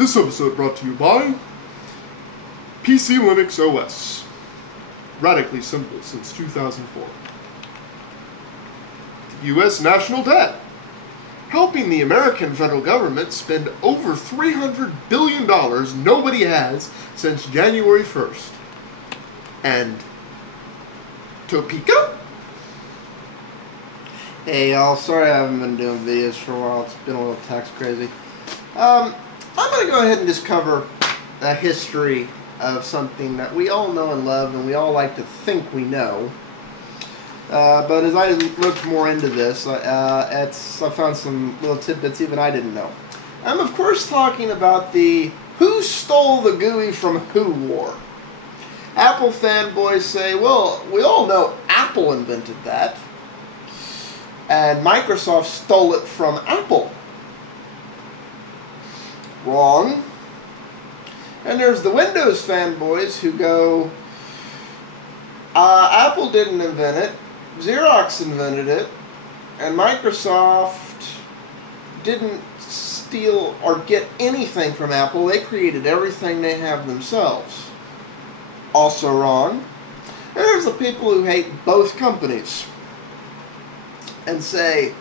This episode brought to you by PC Linux OS. Radically simple since 2004. U.S. national debt. Helping the American federal government spend over $300 billion nobody has since January 1st. And Topeka? Hey y'all, sorry I haven't been doing videos for a while. It's been a little tax crazy. I'm going to go ahead and just cover a history of something that we all know and love and we all like to think we know. But as I looked more into this, I found some little tidbits even I didn't know. I'm of course talking about the who stole the GUI from who war. Apple fanboys say, well, we all know Apple invented that. And Microsoft stole it from Apple. Wrong. And there's the Windows fanboys who go, Apple didn't invent it, Xerox invented it, and Microsoft didn't steal or get anything from Apple. They created everything they have themselves. Also wrong. And there's the people who hate both companies and say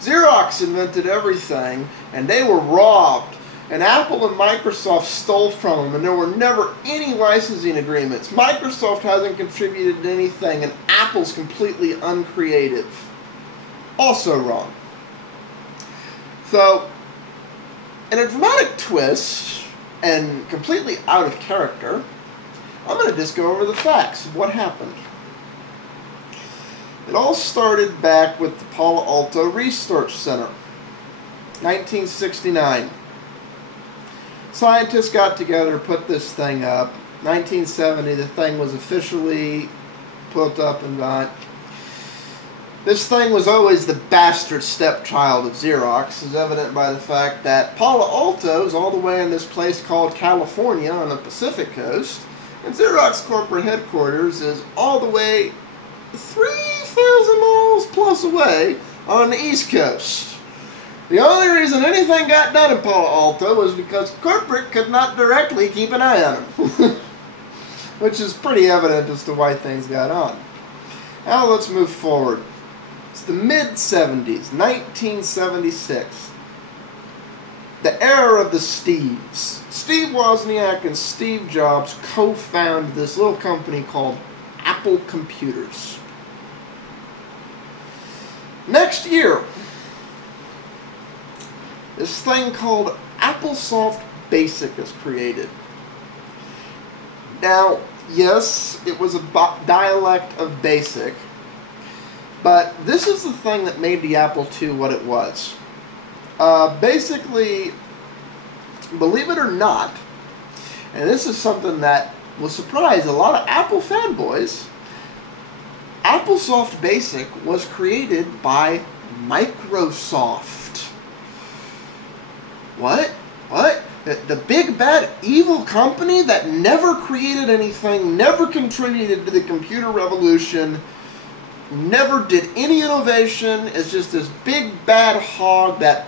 Xerox invented everything and they were robbed and Apple and Microsoft stole from them and there were never any licensing agreements. Microsoft hasn't contributed anything and Apple's completely uncreative. Also wrong. So, in a dramatic twist and completely out of character, I'm going to just go over the facts of what happened. It all started back with the Palo Alto Research Center, 1969. Scientists got together, put this thing up. 1970, the thing was officially put up and got. This thing was always the bastard stepchild of Xerox, as evident by the fact that Palo Alto is all the way in this place called California on the Pacific coast, and Xerox corporate headquarters is all the way 3,000 miles plus away on the East Coast. The only reason anything got done in Palo Alto was because corporate could not directly keep an eye on them. Which is pretty evident as to why things got on. Now let's move forward. It's the mid-70s, 1976. The era of the Steves. Steve Wozniak and Steve Jobs co-founded this little company called Apple Computers. Next year, this thing called AppleSoft Basic is created. Now, yes, it was a dialect of Basic, but this is the thing that made the Apple II what it was. Basically, believe it or not, and this is something that will surprise a lot of Apple fanboys, AppleSoft Basic was created by Microsoft. What? What? The big bad evil company that never created anything, never contributed to the computer revolution, never did any innovation, is just this big bad hog that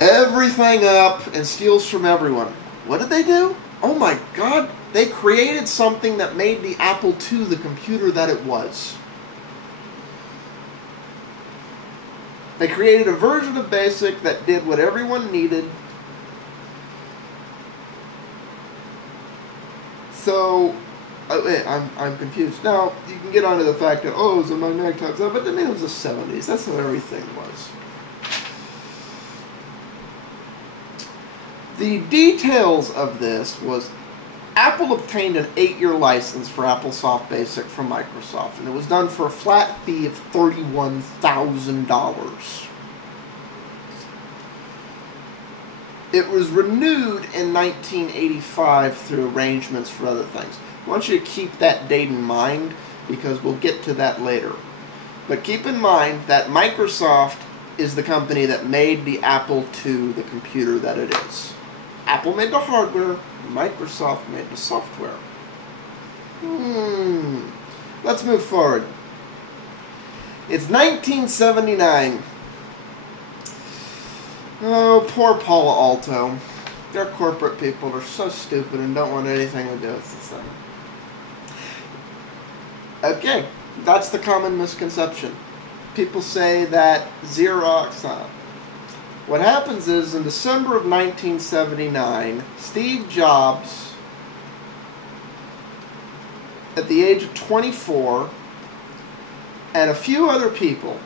everything up and steals from everyone. What did they do? Oh my God, they created something that made the Apple II the computer that it was. They created a version of BASIC that did what everyone needed. So, I'm confused. Now, you can get onto the fact that, oh, it was a magnetic type stuff, but I mean, it was the 70s. That's how everything was. The details of this was Apple obtained an 8-year license for AppleSoft Basic from Microsoft, and it was done for a flat fee of $31,000. It was renewed in 1985 through arrangements for other things. I want you to keep that date in mind because we'll get to that later. But keep in mind that Microsoft is the company that made the Apple II the computer that it is. Apple made the hardware, Microsoft made the software. Let's move forward. It's 1979. Oh, poor Palo Alto. They're corporate people. They're so stupid and don't want anything to do with this thing. Okay, that's the common misconception. People say that Xerox... What happens is, in December of 1979, Steve Jobs, at the age of 24, and a few other people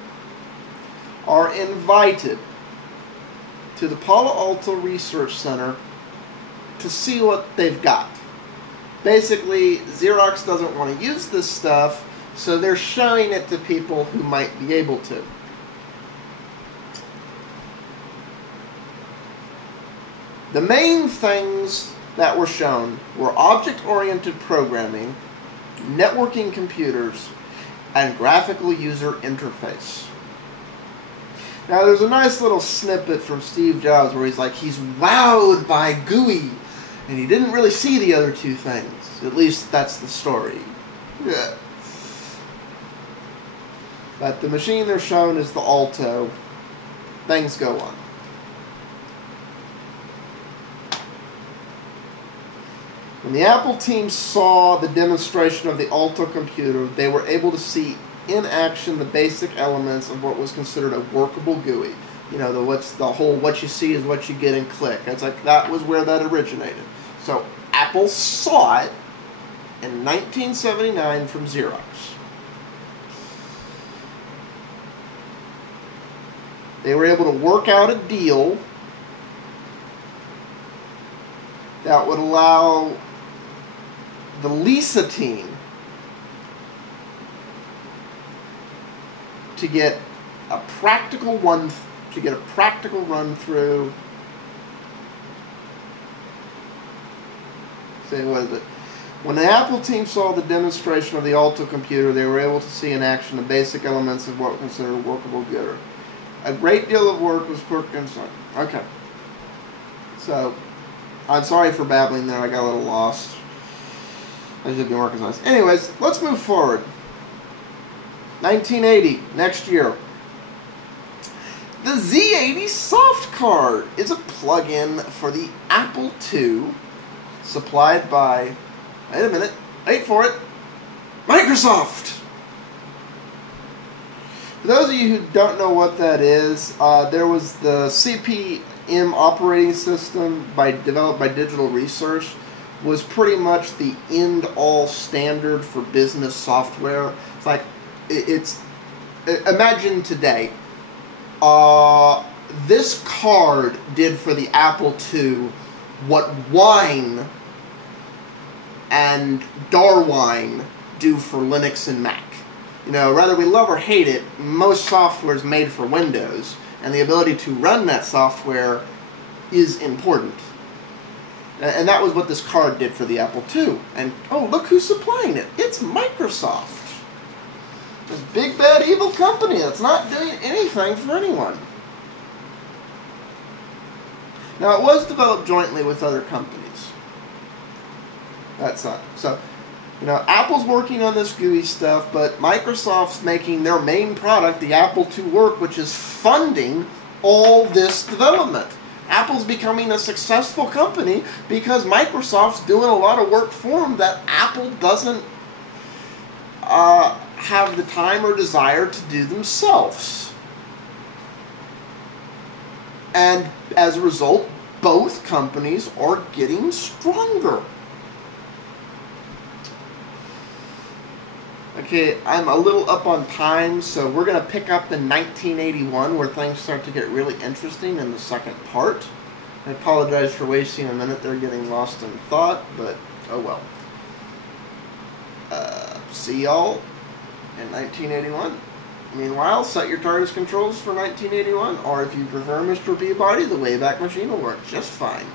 are invited to the Palo Alto Research Center to see what they've got. Basically, Xerox doesn't want to use this stuff, so they're showing it to people who might be able to. The main things that were shown were object-oriented programming, networking computers, and graphical user interface. Now, there's a nice little snippet from Steve Jobs where he's like, he's wowed by GUI, and he didn't really see the other two things. At least that's the story. Yeah. But the machine they're shown is the Alto. Things go on. When the Apple team saw the demonstration of the Alto computer, they were able to see in action the basic elements of what was considered a workable GUI. You know, what you see is what you get and click. It's like that was where that originated. So Apple saw it in 1979 from Xerox. They were able to work out a deal that would allow the Lisa team to get a practical run through. Say, what is it? When the Apple team saw the demonstration of the Alto computer, they were able to see in action the basic elements of what was considered a workable GUI. A great deal of work was put inside. Okay. So, I'm sorry for babbling there. I got a little lost. I should be more concise. Anyways, let's move forward. 1980, next year. The Z80 soft card is a plug-in for the Apple II, supplied by, wait a minute, wait for it, Microsoft. For those of you who don't know what that is, there was the CP/M operating system developed by Digital Research, was pretty much the end-all standard for business software. It's like, imagine today, this card did for the Apple II what Wine and Darwin do for Linux and Mac. You know, whether we love or hate it, most software is made for Windows, and the ability to run that software is important. And that was what this card did for the Apple II. And, oh, look who's supplying it. It's Microsoft. This big, bad, evil company that's not doing anything for anyone. Now, it was developed jointly with other companies. That's not. So, you know, Apple's working on this GUI stuff, but Microsoft's making their main product, the Apple II work, which is funding all this development. Apple's becoming a successful company because Microsoft's doing a lot of work for them that Apple doesn't have the time or desire to do themselves. And as a result, both companies are getting stronger. Okay, I'm a little up on time, so we're going to pick up in 1981 where things start to get really interesting in the second part. I apologize for wasting a minute there getting lost in thought, but oh well. See y'all in 1981. Meanwhile, set your TARDIS controls for 1981, or if you prefer Mr. Peabody, the Wayback Machine will work just fine.